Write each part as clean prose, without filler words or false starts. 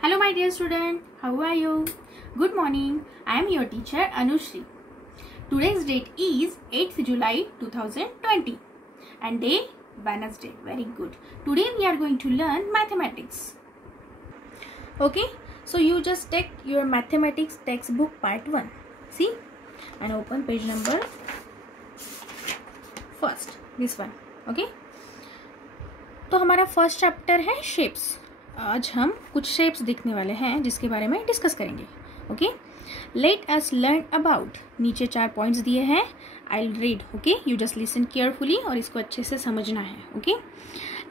Hello my dear student, how are you? Good morning, I am your teacher Anushri. Today's date is 8th July 2020 and day Wednesday. Very good. Today we are going to learn mathematics. Okay, so you just take your mathematics textbook part 1. See and open page number first, this one. Okay, तो हमारा first chapter है shapes. आज हम कुछ shapes देखने वाले हैं जिसके बारे में डिस्कस करेंगे. Okay, let us learn about. नीचे 4 पॉइंट्स दिए हैं. आई will read. Okay, you just listen carefully और इसको अच्छे से समझना है. Okay,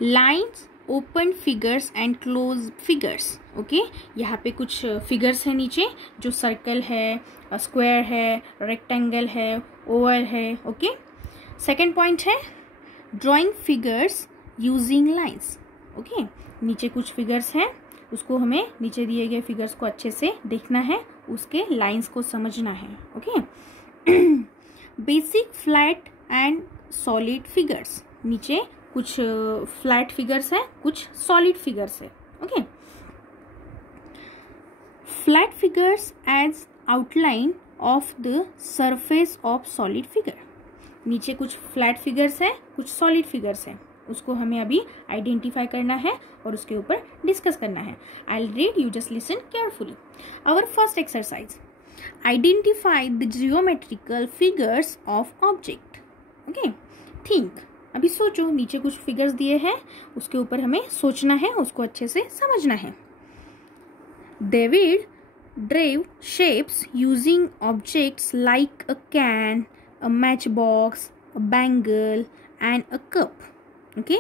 lines, open figures and close figures. Okay, यहाँ पे कुछ फिगर्स है नीचे जो सर्कल है, स्क्वायर है, रेक्टेंगल है, ओवल है. ओके, सेकेंड पॉइंट है drawing figures using lines. Okay, नीचे कुछ फिगर्स हैं, उसको हमें नीचे दिए गए फिगर्स को अच्छे से देखना है, उसके लाइंस को समझना है. Okay, basic flat and solid figures. नीचे कुछ फ्लैट फिगर्स है, कुछ सॉलिड फिगर्स है. Okay, flat figures as outline of the surface of solid figure. नीचे कुछ फ्लैट फिगर्स है, कुछ सॉलिड फिगर्स है, उसको हमें अभी आइडेंटिफाई करना है और उसके ऊपर डिस्कस करना है. I will read, you just listen carefully. Our first exercise, identify the geometrical figures of object. Okay, think. अभी सोचो, नीचे कुछ फिगर्स दिए हैं, उसके ऊपर हमें सोचना है, उसको अच्छे से समझना है. David drew shapes using objects like a can, a matchbox, a bangle and a cup. Okay,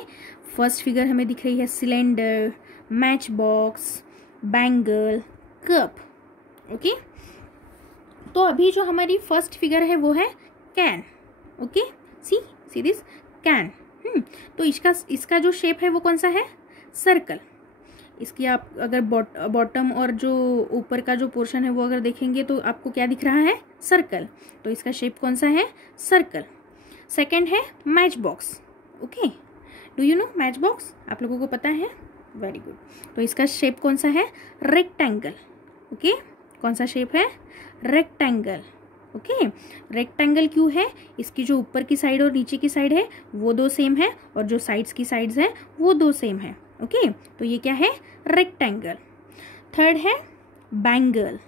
first figure हमें दिख रही है cylinder, matchbox, bangle, cup. Okay, तो अभी जो हमारी फर्स्ट फिगर है वो है can. Okay, see this can. तो इसका जो शेप है वो कौन सा है? सर्कल. इसकी आप अगर बॉटम और जो ऊपर का जो पोर्शन है वो अगर देखेंगे तो आपको क्या दिख रहा है? सर्कल. तो इसका शेप कौन सा है? सर्कल. सेकंड है match box. Okay, do you know match box? आप लोगों को पता है? Very good. तो इसका शेप कौन सा है? रेक्टेंगल. ओके, कौन सा शेप है? रेक्टेंगल. ओके, रेक्टेंगल क्यों है? इसकी जो ऊपर की साइड और नीचे की साइड है वो दो सेम है और जो साइड्स की साइड्स है वो दो सेम है. ओके, तो ये क्या है? रेक्टेंगल. थर्ड है बैंगल.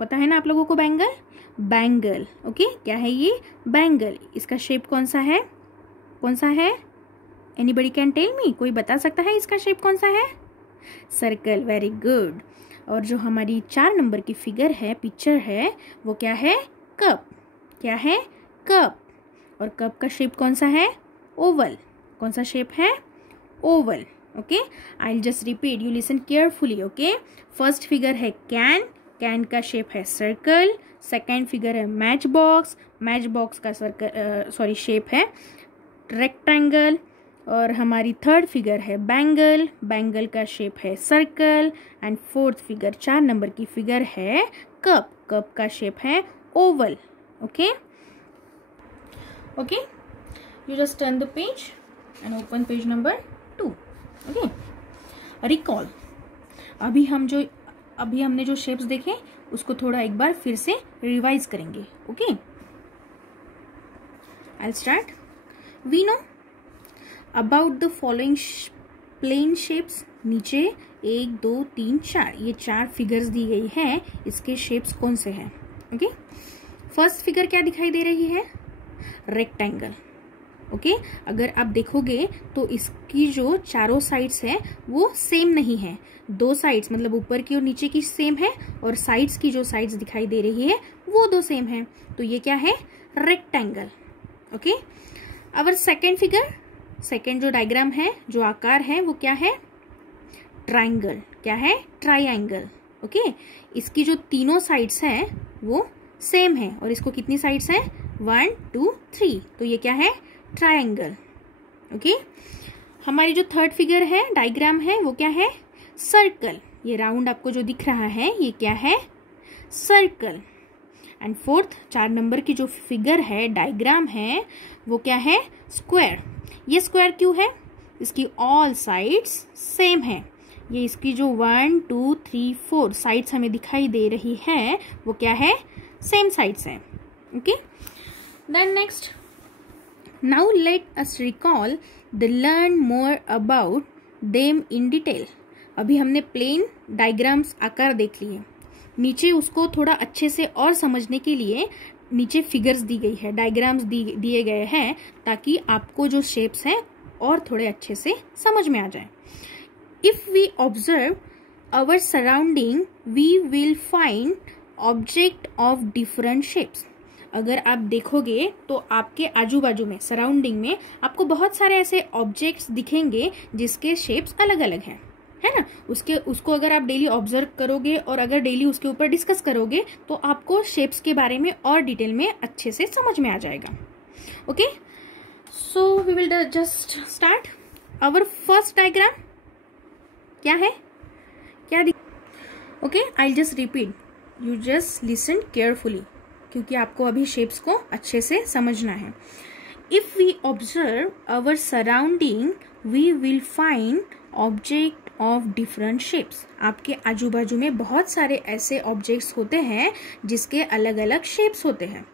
पता है ना आप लोगों को बैंगल? बैंगल. ओके, क्या है ये? बैंगल. इसका शेप कौन सा है? कौन सा है? Anybody can tell me? कोई बता सकता है इसका शेप कौन सा है? सर्कल. Very good. और जो हमारी 4 नंबर की फिगर है, पिक्चर है, वो क्या है? कप. क्या है? कप. और कप का शेप कौन सा है? ओवल. कौन सा शेप है? Oval. Okay, I will just repeat, you listen carefully. Okay, first figure है कैन. कैन का शेप है सर्कल. सेकेंड फिगर है मैच बॉक्स. मैच बॉक्स का सर्कल शेप है रेक्टेंगल. और हमारी थर्ड फिगर है बैंगल. बैंगल का शेप है circle. And fourth figure 4 number की फिगर है कप. कप का शेप है Oval. Okay, okay, you just turn the page and open page number 2. Okay, recall. अभी हमने जो शेप्स देखे उसको थोड़ा एक बार फिर से रिवाइज करेंगे. Okay, I will start. We know about the following plane shapes. नीचे 1 2 3 4 ये 4 फिगर्स दी गई है. इसके शेप्स कौन से हैं? ओके, फर्स्ट फिगर क्या दिखाई दे रही है? रेक्टेंगल. ओके, अगर आप देखोगे तो इसकी जो चारों साइड्स है वो सेम नहीं है. 2 साइड्स मतलब ऊपर की और नीचे की सेम है और साइड्स की जो साइड्स दिखाई दे रही है वो 2 सेम है. तो ये क्या है? Rectangle. Okay, our second figure, second जो डायग्राम है, जो आकार है वो क्या है? ट्राइंगल. क्या है? ट्राइंगल. ओके, इसकी जो तीनों साइड्स है वो सेम है और इसको कितनी साइड्स है? 1 2 3. तो ये क्या है? ट्रायंगल. ओके, हमारी जो थर्ड फिगर है, डायग्राम है, वो क्या है? सर्कल. ये राउंड आपको जो दिख रहा है ये क्या है? सर्कल. एंड फोर्थ 4 नंबर की जो फिगर है, डायग्राम है, वो क्या है? स्क्वायर. ये स्क्वायर क्यों है? इसकी ऑल साइड्स सेम है. ये इसकी जो 1 2 3 4 साइड्स हमें दिखाई दे रही है वो क्या है, सेम साइड्स हैं. Okay, then next, now let us recall the learn more about them in detail. अभी हमने प्लेन डायग्राम्स आकार देख लिए, नीचे उसको थोड़ा अच्छे से और समझने के लिए नीचे फिगर्स दी गई है, डायग्राम्स दिए गए हैं, ताकि आपको जो शेप्स हैं और थोड़े अच्छे से समझ में आ जाए. If we observe our surrounding we will find object of different shapes. अगर आप देखोगे तो आपके आजू बाजू में, सराउंडिंग में आपको बहुत सारे ऐसे ऑब्जेक्ट्स दिखेंगे जिसके शेप्स अलग अलग हैं, है ना. उसको अगर आप डेली ऑब्जर्व करोगे और अगर डेली उसके ऊपर डिस्कस करोगे तो आपको शेप्स के बारे में और डिटेल में अच्छे से समझ में आ जाएगा. Okay, so we will just start our first diagram. क्या है, क्या okay, I just repeat, you just listen carefully, क्योंकि आपको अभी शेप्स को अच्छे से समझना है. If we observe our surrounding we will find object of different shapes. आपके आजू बाजू में बहुत सारे ऐसे ऑब्जेक्ट्स होते हैं जिसके अलग अलग शेप्स होते हैं.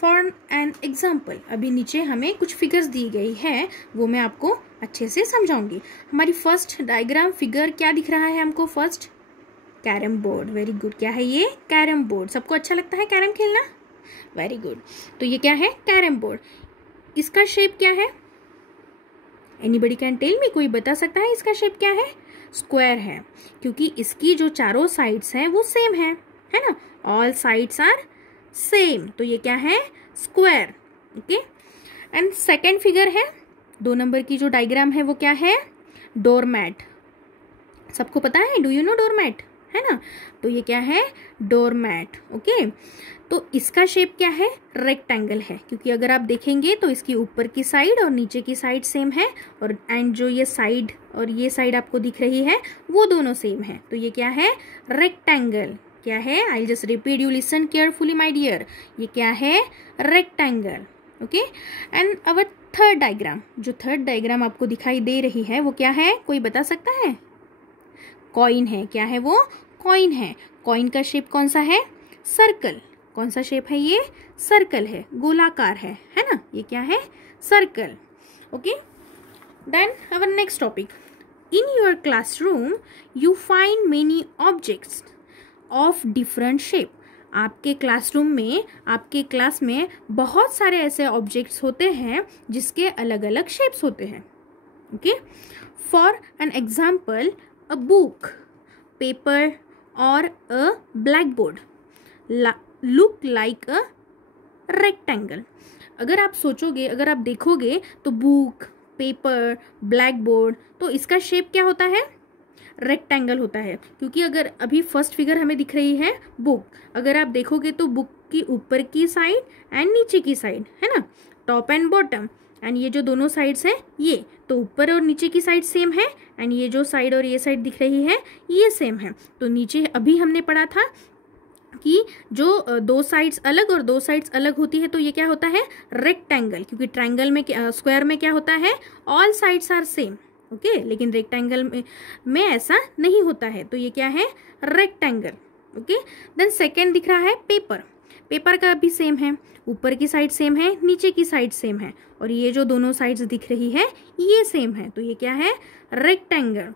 फॉर एन एग्जाम्पल, अभी नीचे हमें कुछ फिगर्स दी गई है, वो मैं आपको अच्छे से समझाऊंगी. हमारी फर्स्ट डायग्राम फिगर क्या दिख रहा है हमको, first carrom board. Very good, क्या है ये, कैरम बोर्ड. सबको अच्छा लगता है कैरम खेलना, वेरी गुड. तो ये क्या है, कैरम बोर्ड. इसका शेप क्या है, एनीबडी कैन टेल मी, कोई बता सकता है इसका शेप क्या है, स्क्वायर है, क्योंकि इसकी जो चारों साइड्स हैं वो सेम है ना, ऑल साइड्स आर सेम. तो ये क्या है, square. Okay, and second figure है, 2 नंबर की जो डायग्राम है वो क्या है, डोरमैट. सबको पता है, डू यू नो डोरमैट, है ना. तो ये क्या है, डोरमैट. ओके, तो इसका शेप क्या है, रेक्टेंगल है, क्योंकि अगर आप देखेंगे तो इसकी ऊपर की साइड और नीचे की साइड सेम है, और एंड जो ये साइड और ये साइड आपको दिख रही है वो दोनों सेम है. तो ये क्या है, रेक्टेंगल. क्या है, I just repeat, you listen carefully my dear, ये क्या है, rectangle. Okay, and our third diagram, जो थर्ड डायग्राम आपको दिखाई दे रही है वो क्या है, कोई बता सकता है, कॉइन है. क्या है वो, कॉइन है. कॉइन का शेप कौन सा है, सर्कल. कौन सा शेप है ये, सर्कल है, गोलाकार है ना. ये क्या है, circle. Okay, then our next topic, in your classroom you find many objects of different shape. आपके क्लासरूम में, आपके क्लास में बहुत सारे ऐसे ऑब्जेक्ट्स होते हैं जिसके अलग अलग शेप्स होते हैं. Okay, for an example, a book, paper और a blackboard look like a rectangle. अगर आप सोचोगे, अगर आप देखोगे तो बुक, पेपर, ब्लैक बोर्ड, तो इसका शेप क्या होता है, रेक्टेंगल होता है. क्योंकि अगर अभी फर्स्ट फिगर हमें दिख रही है बुक, अगर आप देखोगे तो बुक की ऊपर की साइड एंड नीचे की साइड, है ना, टॉप एंड बॉटम, एंड ये जो दोनों साइड्स हैं ये, तो ऊपर और नीचे की साइड सेम है, एंड ये जो साइड और ये साइड दिख रही है ये सेम है. तो नीचे अभी हमने पढ़ा था कि जो 2 साइड्स अलग और 2 साइड्स अलग होती है तो ये क्या होता है, रेक्टेंगल. क्योंकि ट्रायंगल में, स्क्वायर में क्या होता है, all sides are same. Okay, लेकिन रेक्टेंगल में ऐसा नहीं होता है. तो ये क्या है, रेक्टेंगल. ओके, देन सेकेंड दिख रहा है पेपर. पेपर का भी सेम है, ऊपर की साइड सेम है, नीचे की साइड सेम है, और ये जो दोनों साइड्स दिख रही है ये सेम है. तो ये क्या है, rectangle.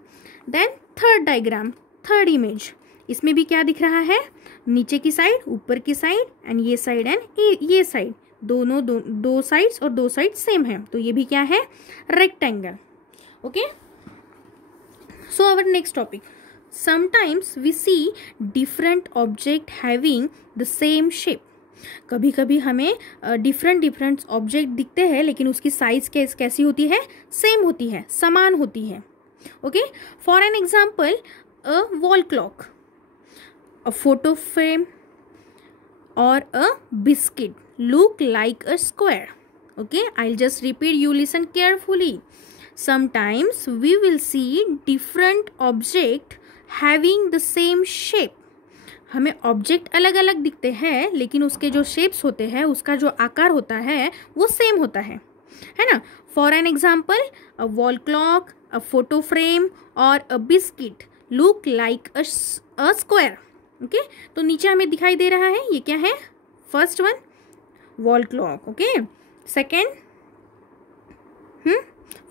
Then third diagram, third image, इसमें भी क्या दिख रहा है, नीचे की साइड, ऊपर की साइड, एंड ये साइड एंड ये साइड, दोनों 2 साइड्स और 2 साइड सेम है. तो ये भी क्या है, rectangle. Okay, so our next topic, sometimes we see different object having the same shape. कभी कभी हमें डिफरेंट ऑब्जेक्ट दिखते हैं लेकिन उसकी साइज कैसी होती है, सेम होती है, समान होती है. Okay, for an example, a wall clock, a photo frame or a biscuit look like a square. Okay, I'll just repeat, you listen carefully. Sometimes we will see different object having the same shape. हमें object अलग अलग दिखते हैं लेकिन उसके जो shapes होते हैं, उसका जो आकार होता है वो सेम होता है ना. For an example, a wall clock, a photo frame और a biscuit look like a square. Okay, तो नीचे हमें दिखाई दे रहा है, ये क्या है? First one wall clock. Okay, second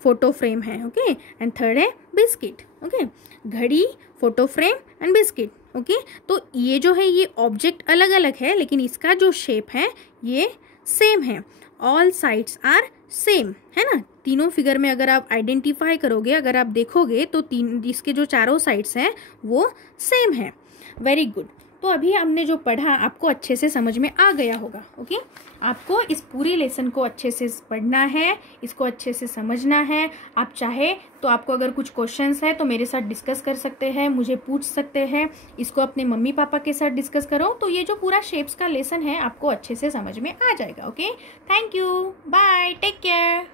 photo frame है। ओके, एंड थर्ड है बिस्किट। ओके, घड़ी, photo frame and biscuit. Okay, तो ये जो है ये ऑब्जेक्ट अलग अलग है, लेकिन इसका जो शेप है ये सेम है। ऑल साइड्स आर सेम, है ना? तीनों फिगर में अगर आप आइडेंटिफाई करोगे, अगर आप देखोगे तो इसके जो चारों साइड्स हैं वो सेम है। Very good. तो अभी हमने जो पढ़ा आपको अच्छे से समझ में आ गया होगा। ओके, आपको इस पूरे लेसन को अच्छे से पढ़ना है, इसको अच्छे से समझना है। आप चाहे तो आपको अगर कुछ क्वेश्चंस है तो मेरे साथ डिस्कस कर सकते हैं, मुझे पूछ सकते हैं। इसको अपने मम्मी पापा के साथ डिस्कस करो, तो ये जो पूरा शेप्स का लेसन है आपको अच्छे से समझ में आ जाएगा। Okay, thank you, bye, take care.